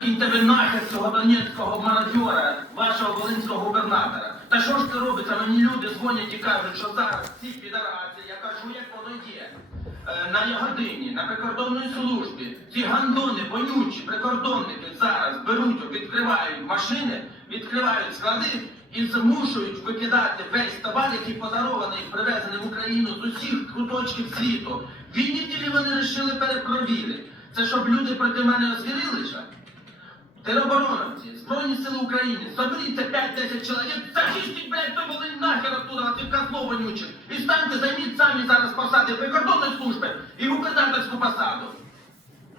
Ви нахер цього донецького мародьора, вашого волинського губернатора. Та що ж це робиться? Мені люди дзвонять і кажуть, що зараз ці підараси, я кажу, як воно є. Е, На Ягодині, на прикордонній службі, ці гандони, вонючі, прикордонники зараз беруть, відкривають машини, відкривають склади і змушують викидати весь товар, який подарований, привезений в Україну з усіх куточків світу. Відділі вони вирішили перепровірити. Це щоб люди проти мене озвірилися? Теробороновці, Збройні сили України, соберіться 5-10 чоловік, зачистіть, блядь, той Волинь нахер оттуда, цих козлов вонючих. І станьте, займіть самі зараз посади прикордонної служби і губернаторську посаду.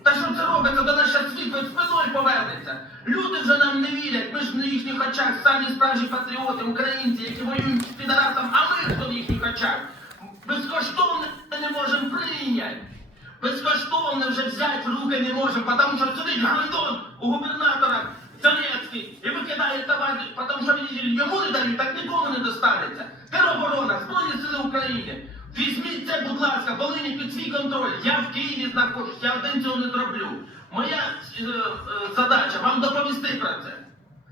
Та що це робиться? До нас зараз світ спиною повернеться. Люди вже нам не вірять, ми ж на їхніх очах самі справжні патріоти, українці, які воюють з підарасом, а ми хто в їхніх очах? Безкоштовно вже взяти в руки не можемо, тому що сидить гандон у губернатора Донецький і викидає товар, тому що йому не дають, так нікому не достанеться. Тероборона, Збройні сили України. Візьміть це, будь ласка, Волині під свій контроль. Я в Києві знаходжусь, я один цього не зроблю. Моя е, е, задача вам доповісти про це.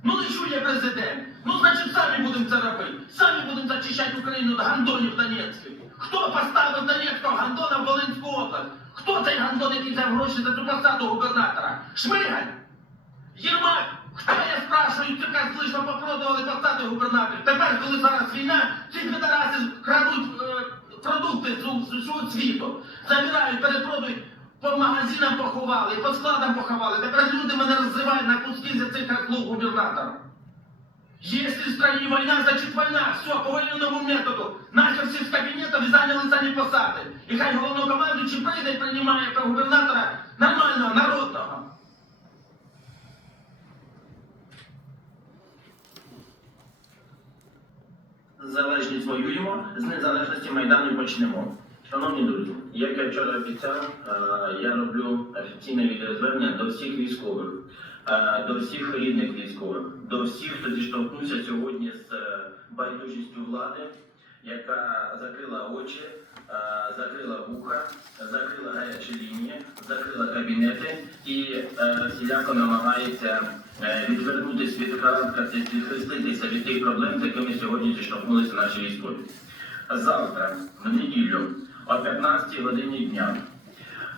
Ну не чує президент. Ну значить самі будемо це робити. Самі будемо зачищати Україну від гандонів Донецьких. Хто поставив Донецького гандона в Волинську область? Хто цей гандон, який взяв гроші за цю посаду губернатора? Шмигаль? Єрмак? Хто я спрашиваю, ці козли, попродували посади губернаторів? Тепер, коли зараз війна, ці федерації крадуть е, продукти з, усього світу. Забирають, перепродають, по магазинам поховали, по складам поховали. Тепер люди мене роззивають на куски за цих губернатора. Если в стране война, значит война. Все, по воєнному методу. Нахер всі з кабінетів і зайняли самі посади. І хай головнокомандуючий прийде і приймає про губернатора нормального, народного. Залежність воюємо, з незалежності Майдану почнемо. Шановні друзі, як я вчора обіцяв, е, я роблю офіційне відеозвернення до всіх військових, до всіх рідних військових, до всіх, хто зіштовхнувся сьогодні з е, байдужістю влади, яка закрила очі, е, закрила вуха, закрила гарячі лінії, закрила кабінети і е, всіляко намагається е, відвернутися від характерів, відхреститися від тих проблем, з якими сьогодні зіштовхнулися наші військові. Завтра, в неділю, о 15 годині дня,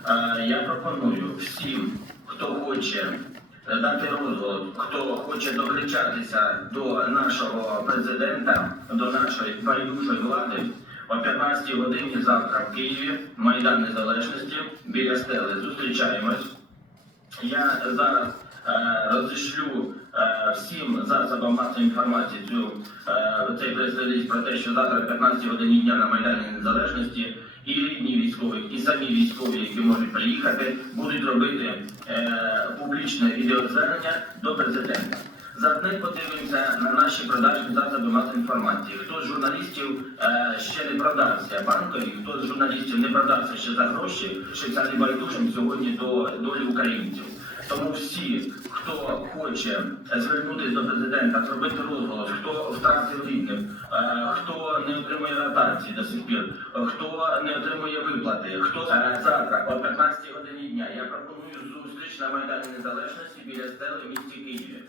е, я пропоную всім, хто хоче дати розголос, хто хоче докричатися до нашого президента, до нашої байдужої влади, о 15 годині завтра в Києві, Майдан Незалежності, біля стели. Зустрічаємось. Я зараз е, розішлю е, всім засобам масової інформації цю е, цей прес-реліз про те, що завтра о 15 годині дня на Майдані Незалежності і рідні військові, і самі військові, які можуть приїхати, будуть робити е, публічне відеозвернення до президента. Заодно подивимося на наші продажні засоби масової інформації. Хто з журналістів е, ще не продався банкові, хто з журналістів не продався ще за гроші, ще не байдужим сьогодні до долі українців. Тому всі, хто хоче звернутися до президента, зробити розголос, хто втратив рідних, е, хто не отримує ротації до сих пір, хто не отримує виплати, хто завтра о 15 годині дня. Я пропоную зустріч на Майдані Незалежності біля стели в місті Києві.